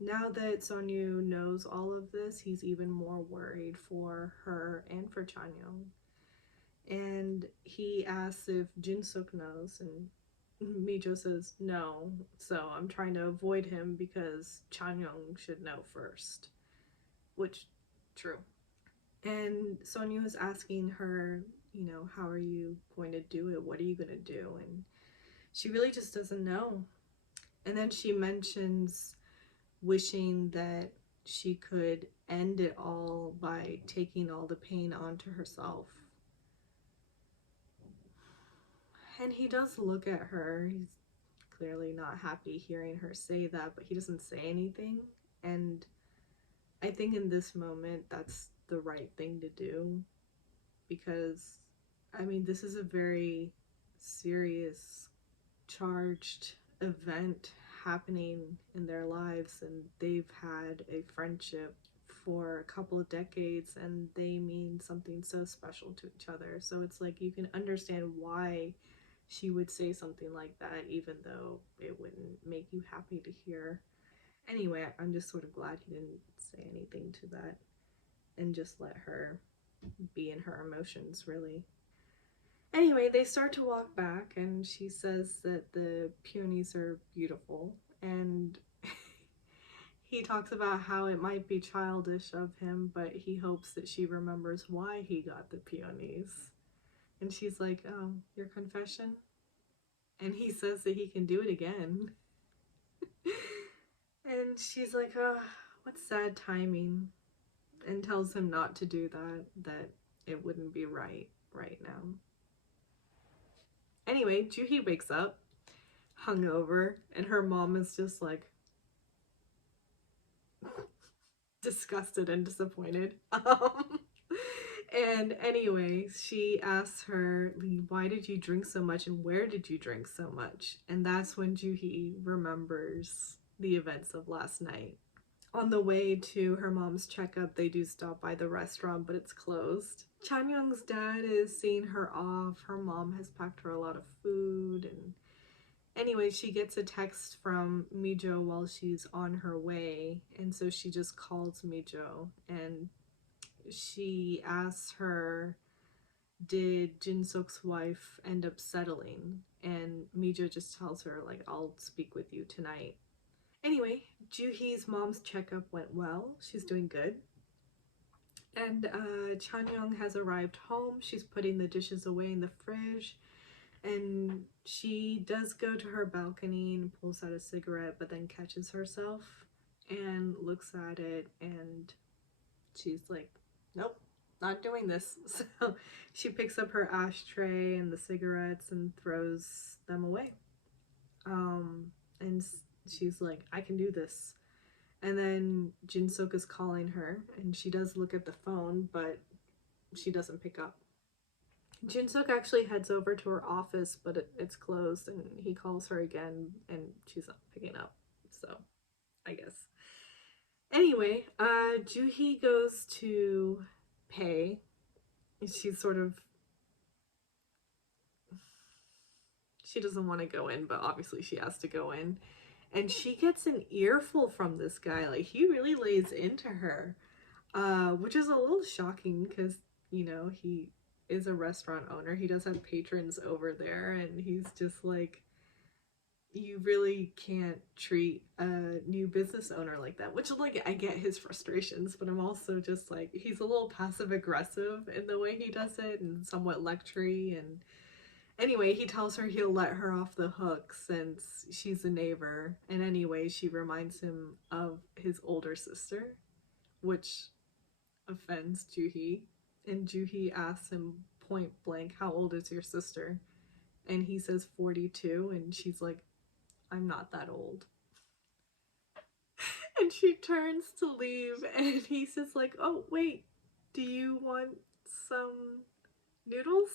Now that Sonyu knows all of this, he's even more worried for her and for Chanyeong. And he asks if Jinsuk knows, and Mijo says no, so I'm trying to avoid him because Chanyeong should know first. Which, true. And Sonyu is asking her, how are you going to do it? What are you going to do? And she really just doesn't know. And then she mentions wishing that she could end it all by taking all the pain onto herself. And he does look at her. He's clearly not happy hearing her say that, but he doesn't say anything. And I think in this moment, that's the right thing to do. Because, I mean, this is a very serious, charged event happening in their lives, and they've had a friendship for a couple of decades, and they mean something so special to each other. So it's like you can understand why she would say something like that, even though it wouldn't make you happy to hear. Anyway, I'm just sort of glad he didn't say anything to that and just let her be in her emotions, really. Anyway, they start to walk back, and she says that the peonies are beautiful, and he talks about how it might be childish of him, but he hopes that she remembers why he got the peonies. And she's like, oh, your confession? And he says that he can do it again. And she's like, oh, what sad timing. And tells him not to do that it wouldn't be right now. Anyway, Juhi wakes up, hungover, and her mom is just like disgusted and disappointed. And anyway, she asks her, why did you drink so much and where did you drink so much? And that's when Juhi remembers the events of last night. On the way to her mom's checkup, they do stop by the restaurant, but it's closed. Chanyeong's dad is seeing her off. Her mom has packed her a lot of food. And anyway, she gets a text from Mijo while she's on her way. And so she just calls Mijo and she asks her, did Jinsuk's wife end up settling? And Mijo just tells her, like, I'll speak with you tonight. Anyway, Juhi's mom's checkup went well. She's doing good. And Chanyeong has arrived home. She's putting the dishes away in the fridge. And she does go to her balcony and pulls out a cigarette, but then catches herself and looks at it. And she's like, nope, not doing this. So she picks up her ashtray and the cigarettes and throws them away. And she's like, I can do this. And then Jinsuk is calling her, and she does look at the phone, but she doesn't pick up. Jinsuk actually heads over to her office, but it's closed, and he calls her again, and she's not picking up. So, I guess. Anyway, Juhi goes to pay. She's sort of... She doesn't want to go in, but obviously she has to go in. And she gets an earful from this guy. Like, he really lays into her, which is a little shocking because, he is a restaurant owner. He does have patrons over there, and he's just like, you really can't treat a new business owner like that, which, like, I get his frustrations, but I'm also just like, he's a little passive aggressive in the way he does it and somewhat lectury. And anyway, he tells her he'll let her off the hook since she's a neighbor. And anyway, she reminds him of his older sister, which offends Juhi. And Juhi asks him point blank, how old is your sister? And he says 42, and she's like, I'm not that old. And she turns to leave, and he says like, oh, wait, do you want some noodles?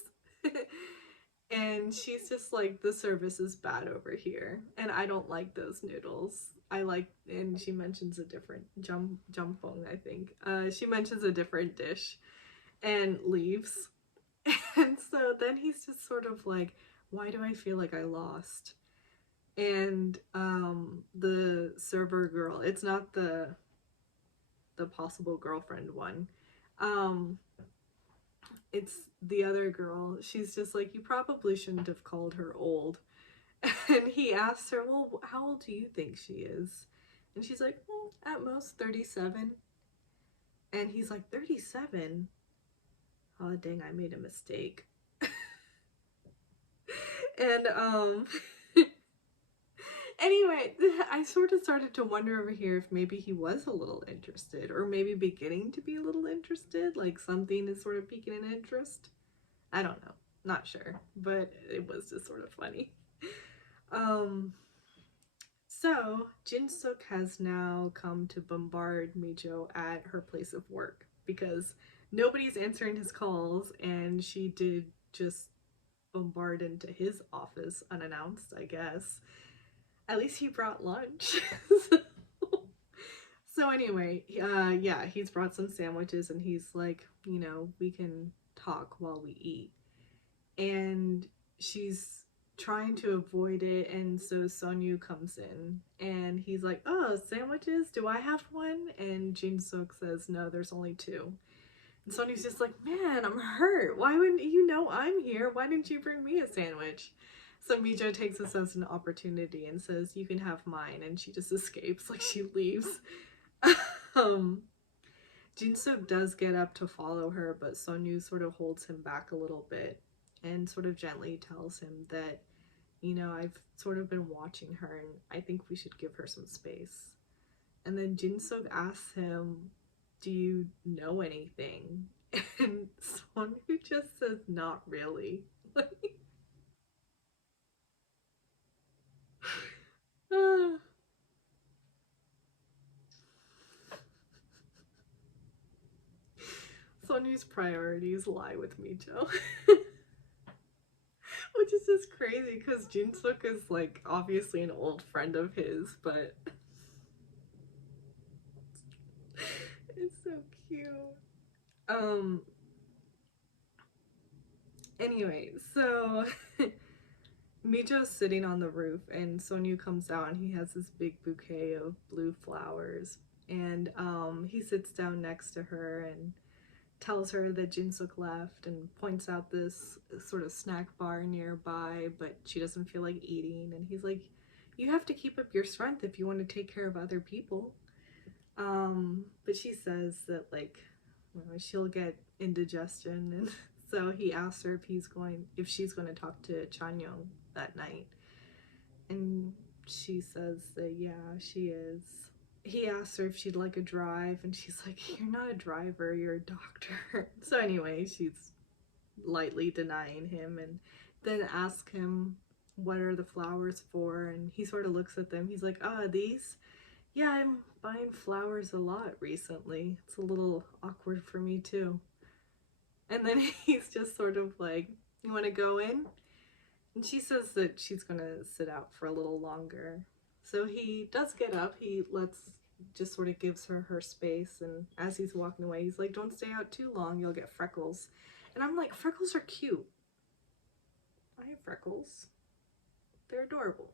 And she's just like, the service is bad over here, and I don't like those noodles. I like, and she mentions a different, jampong, I think. She mentions a different dish and leaves. And so then he's just sort of like, why do I feel like I lost? And the server girl, it's not the possible girlfriend one. Um, it's the other girl. She's just like, you probably shouldn't have called her old. And he asks her, well, how old do you think she is? And she's like, at most 37. And he's like, 37? Oh, dang, I made a mistake. And, anyway, I sort of started to wonder over here if maybe he was a little interested, or maybe beginning to be a little interested, like something is sort of piquing an interest. I don't know, not sure, but it was just sort of funny. Um, so Jin-Suk has now come to bombard Mijo at her place of work because nobody's answering his calls, and she did just bombard into his office unannounced, I guess. At least he brought lunch. so, so anyway, yeah, he's brought some sandwiches, and he's like, we can talk while we eat. And she's trying to avoid it, and so Sonyu comes in, and he's like, oh, sandwiches? Do I have one? And Jin-Suk says, no, there's only two. And Sony's just like, man, I'm hurt. Why wouldn't you know I'm here? Why didn't you bring me a sandwich? So Mijo takes this as an opportunity and says, you can have mine. And she just escapes, like she leaves. um, Jin-Suk does get up to follow her, but Sonyu sort of holds him back a little bit and sort of gently tells him that, I've sort of been watching her and I think we should give her some space. And then Jin-Suk asks him, do you know anything? And Sonyu just says, not really. Sonyu's priorities lie with Mijo. Which is just crazy because Jin-Suk is like obviously an old friend of his, but it's so cute. Um anyway, so Mijo's sitting on the roof and Sonyu comes out and he has this big bouquet of blue flowers, and he sits down next to her and tells her that Jin-Suk left and points out this sort of snack bar nearby, but she doesn't feel like eating. And he's like, you have to keep up your strength if you want to take care of other people. But she says that, like, she'll get indigestion, and so he asks her if she's going to talk to Chanyeong that night. And she says that, yeah, she is. He asks her if she'd like a drive, and she's like, you're not a driver, you're a doctor. So anyway, she's lightly denying him, and then asks him what are the flowers for, and he sort of looks at them. He's like, these? Yeah, I'm buying flowers a lot recently. It's a little awkward for me too. And then he's just sort of like, you want to go in? And she says that she's gonna sit out for a little longer. So he does get up. He just sort of gives her space, and as he's walking away, he's like, don't stay out too long, you'll get freckles. And I'm like, freckles are cute. I have freckles. They're adorable.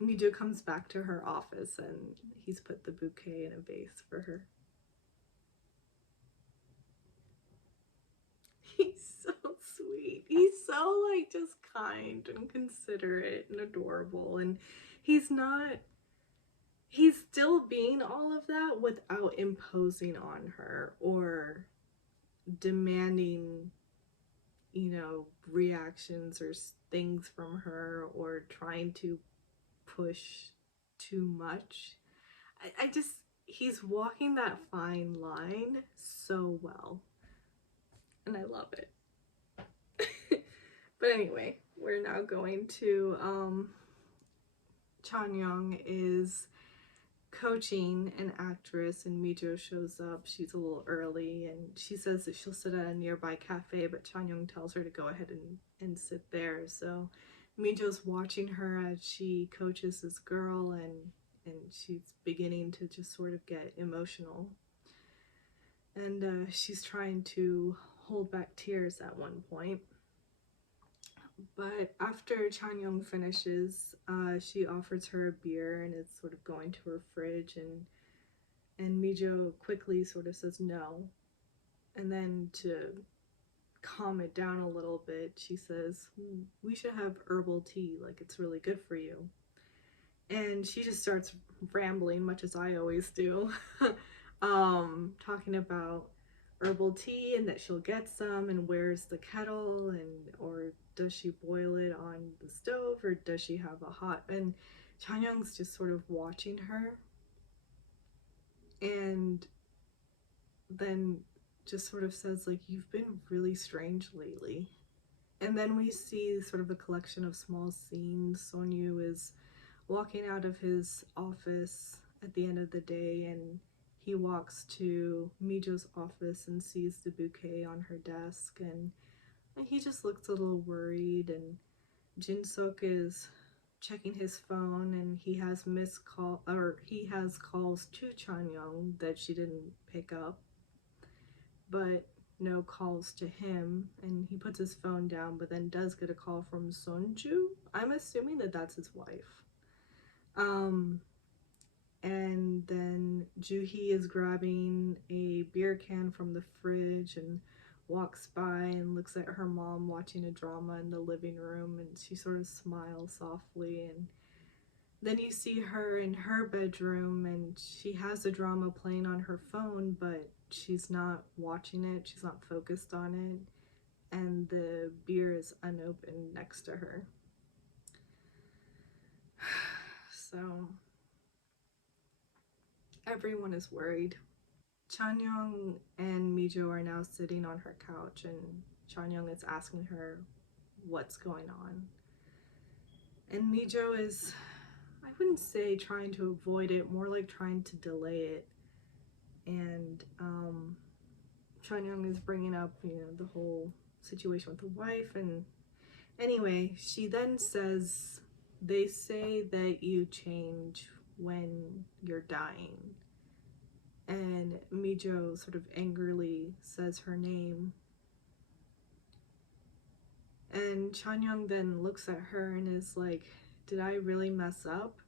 Mijo comes back to her office and he's put the bouquet in a vase for her. He's so sweet. He's so like just kind and considerate and adorable, and he's still being all of that without imposing on her or demanding, reactions or things from her or trying to push too much. He's walking that fine line so well, and I love it. But anyway, we're now going to Chanyeong is coaching an actress, and Mijo shows up. She's a little early, and she says that she'll sit at a nearby cafe, but Chanyeong tells her to go ahead and sit there. So Mijo's watching her as she coaches this girl, and she's beginning to just sort of get emotional. And she's trying to hold back tears at one point. But after Chanyoung finishes, she offers her a beer and is sort of going to her fridge, and Mijo quickly sort of says no. And then to calm it down a little bit, she says, we should have herbal tea, like it's really good for you. And she just starts rambling, much as I always do, talking about herbal tea and that she'll get some, and where's the kettle, and or does she boil it on the stove, or does she have a hot, and Chanyoung's just sort of watching her, and then just sort of says, like, you've been really strange lately. And then we see sort of a collection of small scenes. Sonyu is walking out of his office at the end of the day, and he walks to Mijo's office and sees the bouquet on her desk, and he just looks a little worried. And Jin-suk is checking his phone, and he has calls to Chanyoung that she didn't pick up, but no calls to him. And he puts his phone down, but then does get a call from Sonju. I'm assuming that that's his wife. And then Juhee is grabbing a beer can from the fridge and walks by and looks at her mom watching a drama in the living room, and she sort of smiles softly. And then you see her in her bedroom, and she has a drama playing on her phone, but she's not watching it, she's not focused on it, and the beer is unopened next to her. So everyone is worried. Chanyoung and Mijo are now sitting on her couch, and Chanyoung is asking her what's going on. And Mijo is, I wouldn't say trying to avoid it, more like trying to delay it. And Chanyoung is bringing up, the whole situation with the wife. And anyway, she then says, they say that you change when you're dying. And Mijo sort of angrily says her name. And Chanyoung then looks at her and is like, did I really mess up?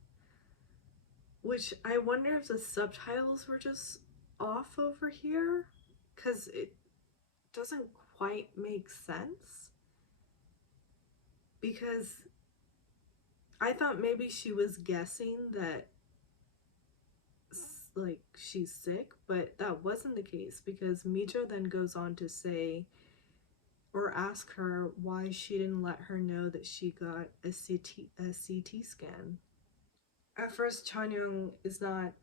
Which I wonder if the subtitles were just off over here, because it doesn't quite make sense. Because I thought maybe she was guessing that, like, she's sick, but that wasn't the case, because Mijo then goes on to say, or ask her why she didn't let her know that she got a CT scan. At first, Chanyoung is not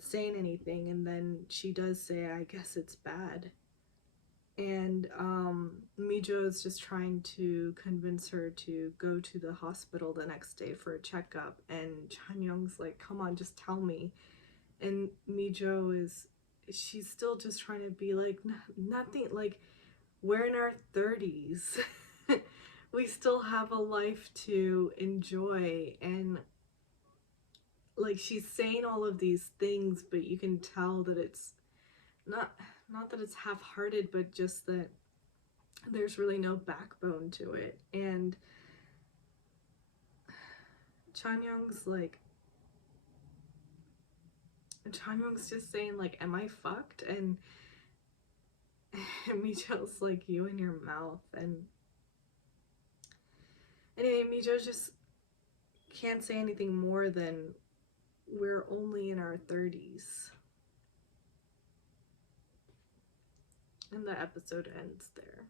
saying anything, and then she does say, I guess it's bad. And Mijo is just trying to convince her to go to the hospital the next day for a checkup, and Chanyoung's like, come on, just tell me. And Mijo she's still just trying to be like, nothing, like, we're in our 30s. We still have a life to enjoy. And like, she's saying all of these things, but you can tell that it's not that it's half-hearted, but just that there's really no backbone to it. And Chanyoung's just saying, like, am I fucked? And Mijo's like, you in your mouth. And anyway, Mijo just can't say anything more than, we're only in our 30s. And the episode ends there.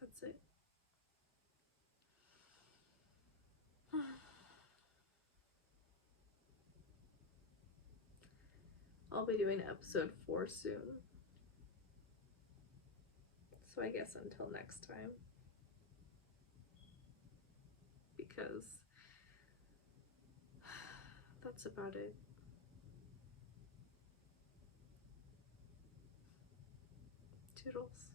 That's it. I'll be doing episode 4 soon. So I guess until next time. Because that's about it. Toodles.